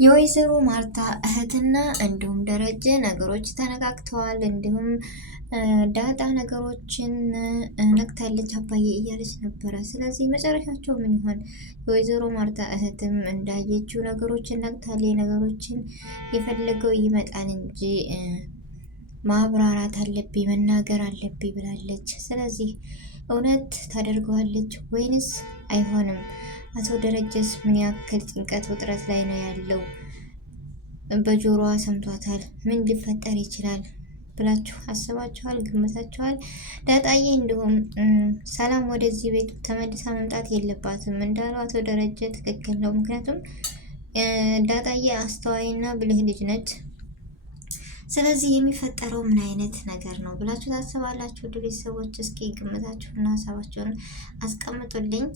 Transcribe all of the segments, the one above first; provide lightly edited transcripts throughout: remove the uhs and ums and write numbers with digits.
የወይዘሮ ማርታ እህትና እንዲሁም ደረጀ ነገሮች ተነቃቅተዋል። እንዲሁም ዳጣ ነገሮችን ነቅታለች አባዬ እያለች ነበረ። ስለዚህ መጨረሻቸው ምን ይሆን? የወይዘሮ ማርታ እህትም እንዳየችው ነገሮችን ነቅታለች። ነገሮችን የፈለገው ይመጣል እንጂ ማብራራት አለብኝ መናገር አለብኝ ብላለች። ስለዚህ እውነት ታደርገዋለች ወይንስ አይሆንም? አቶ ደረጀስ ምን ያክል ጭንቀት ውጥረት ላይ ነው ያለው? በጆሮዋ ሰምቷታል። ምን ሊፈጠር ይችላል ብላችሁ አስባችኋል? ግምታችኋል? ዳጣዬ እንዲሁም ሰላም ወደዚህ ቤት ተመልሳ መምጣት የለባትም እንዳለው አቶ ደረጀ ትክክል ነው። ምክንያቱም ዳጣዬ አስተዋይና ብልህ ልጅ ነች። ስለዚህ የሚፈጠረው ምን አይነት ነገር ነው ብላችሁ ታስባላችሁ? ውድ ቤተሰቦች እስኪ ግምታችሁና ሀሳባችሁን አስቀምጡልኝ።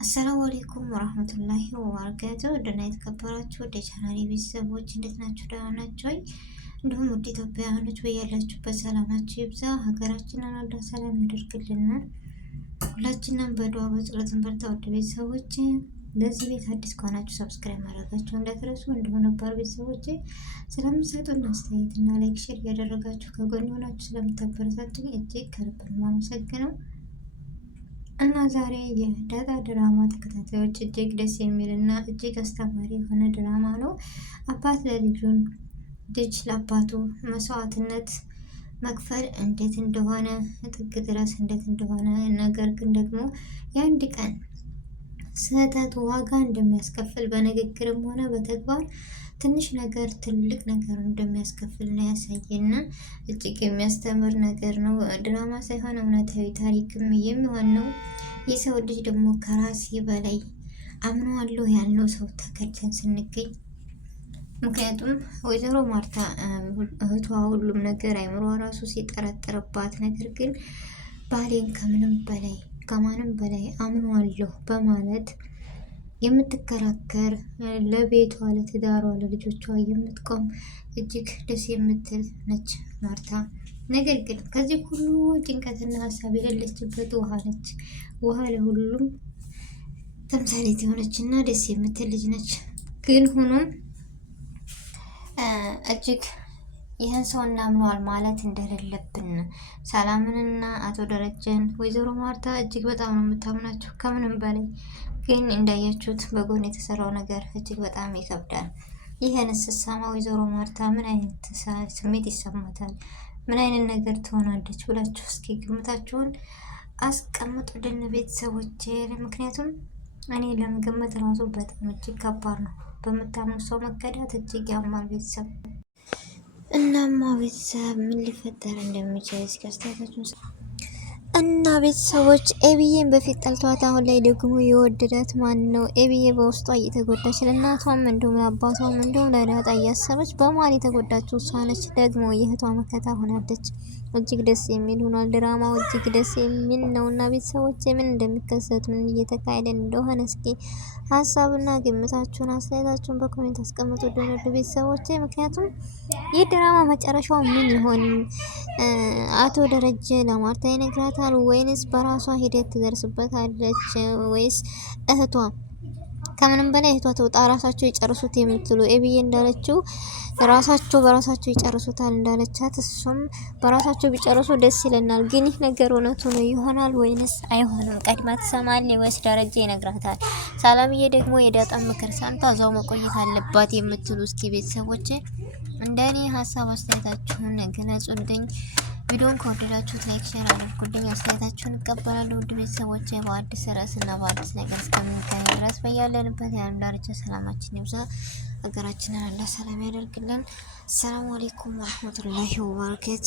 አሰላሙ አለይኩም ወራህመቱላሂ ወበረካቱ። ውድና የተከበራችሁ ወደ ቻናሌ ቤተሰቦች እንዴት ናችሁ? ደህና ናችሁ ወይ? እንዲሁም ውድ ኢትዮጵያውያኖች በያላችሁበት ሰላማችሁ ይብዛ። ሀገራችንን ወደ ሰላም ያደርግልናል። ሁላችንም በዱዓ በጸሎት እንበርታ። ውድ ቤተሰቦች ለዚህ ቤት አዲስ ከሆናችሁ ሰብስክራይብ ማድረጋችሁ እንዳትረሱ። እንዲሁም ነባር ቤተሰቦች ስለምትሰጡን አስተያየት እና ላይክ ሼር እያደረጋችሁ ከጎን ሆናችሁ ስለምታበረታቱኝ እጅግ ከልብ ነው የማመሰግነው። እና ዛሬ የዳጣ ድራማ ተከታታዮች እጅግ ደስ የሚል እና እጅግ አስተማሪ የሆነ ድራማ ነው። አባት ለልጁን ልጅ ለአባቱ መስዋዕትነት መክፈል እንዴት እንደሆነ ጥግ ድረስ እንዴት እንደሆነ ነገር ግን ደግሞ የአንድ ቀን ስህተት ዋጋ እንደሚያስከፍል በንግግርም ሆነ በተግባር ትንሽ ነገር ትልቅ ነገር እንደሚያስከፍል ነው ያሳየና እጅግ የሚያስተምር ነገር ነው። ድራማ ሳይሆን እውነታዊ ታሪክም የሚሆን ነው። የሰው ልጅ ደግሞ ከራሴ በላይ አምነዋለሁ ያልነው ሰው ተከድተን ስንገኝ፣ ምክንያቱም ወይዘሮ ማርታ እህቷ ሁሉም ነገር አይምሯ ራሱ ሲጠረጥርባት፣ ነገር ግን ባሌን ከምንም በላይ ከማንም በላይ አምኗለሁ በማለት የምትከራከር ለቤቷ፣ ለትዳሯ፣ ለልጆቿ የምትቆም እጅግ ደስ የምትል ነች ማርታ። ነገር ግን ከዚህ ሁሉ ጭንቀትና ሀሳብ የሌለችበት ውሃ ነች። ውሃ ለሁሉም ተምሳሌት የሆነች እና ደስ የምትል ልጅ ነች። ግን ሆኖም እጅግ ይህን ሰው እናምነዋል ማለት እንደሌለብን ሰላምንና አቶ ደረጀን ወይዘሮ ማርታ እጅግ በጣም ነው የምታምናቸው ከምንም በላይ። ግን እንዳያችሁት በጎን የተሰራው ነገር እጅግ በጣም ይከብዳል። ይህን ስትሰማ ወይዘሮ ማርታ ምን አይነት ስሜት ይሰማታል? ምን አይነት ነገር ትሆናለች ብላችሁ እስኪ ግምታችሁን አስቀምጡልን ቤተሰቦች። ምክንያቱም እኔ ለመገመት ራሱ በጣም እጅግ ከባድ ነው። በምታምኑ ሰው መከዳት እጅግ ያማል ቤተሰብ። እናማ ቤተሰብ ምን ሊፈጠር እንደሚችል እስኪ አስተያየታችሁን እና ቤተሰቦች ኤቢዬን በፊት ጠልቷት አሁን ላይ ደግሞ የወደዳት ማን ነው? ኤቢዬ በውስጧ እየተጎዳች ለእናቷም እንዲሁም ለአባቷም እንዲሁም ለዳጣ እያሰበች በማን የተጎዳችው እሷ ነች። ደግሞ የእህቷ መከታ ሆናለች። እጅግ ደስ የሚል ሆኗል ድራማው፣ እጅግ ደስ የሚል ነው። እና ቤተሰቦች ምን እንደሚከሰት ምን እየተካሄደ እንደሆነ እስኪ ሀሳብና ግምታችሁን አስተያየታችሁን በኮሜንት አስቀምጡ ደረዱ ቤተሰቦች። ምክንያቱም ይህ ድራማ መጨረሻው ምን ይሆን? አቶ ደረጀ ለማርታ ይነግራታል ወይንስ በራሷ ሂደት ትደርስበታለች? ወይስ እህቷ ከምንም በላይ እህቷ ተውጣ ራሳቸው ይጨርሱት የምትሉ ኤቢዬ እንዳለችው ራሳቸው በራሳቸው ይጨርሱታል እንዳለቻት፣ እሱም በራሳቸው ቢጨርሱ ደስ ይለናል። ግን ይህ ነገር እውነቱ ነው ይሆናል ወይንስ አይሆንም? ቀድማ ትሰማለች ወይስ ደረጀ ይነግራታል? ሰላምዬ ደግሞ የዳጣን ምክር ሰምታ እዛው መቆየት አለባት የምትሉ እስኪ ቤተሰቦች እንደኔ ሀሳብ አስተያየታችሁን ገለጹልኝ። ቪዲዮን ከወደዳችሁት ላይክ ሼር አድርጉልኝ። አስተያየታችሁን እቀበላለሁ። ውድ ቤተሰቦች በአዲስ ርዕስና በአዲስ ነገር እስከምንገናኝ ድረስ በያለንበት የዓለም ዳርቻ ሰላማችን ይብዛ። ሀገራችንን አላህ ሰላም ያደርግልን። ሰላም አለይኩም ወራህመቱላሂ ወበረካቱ።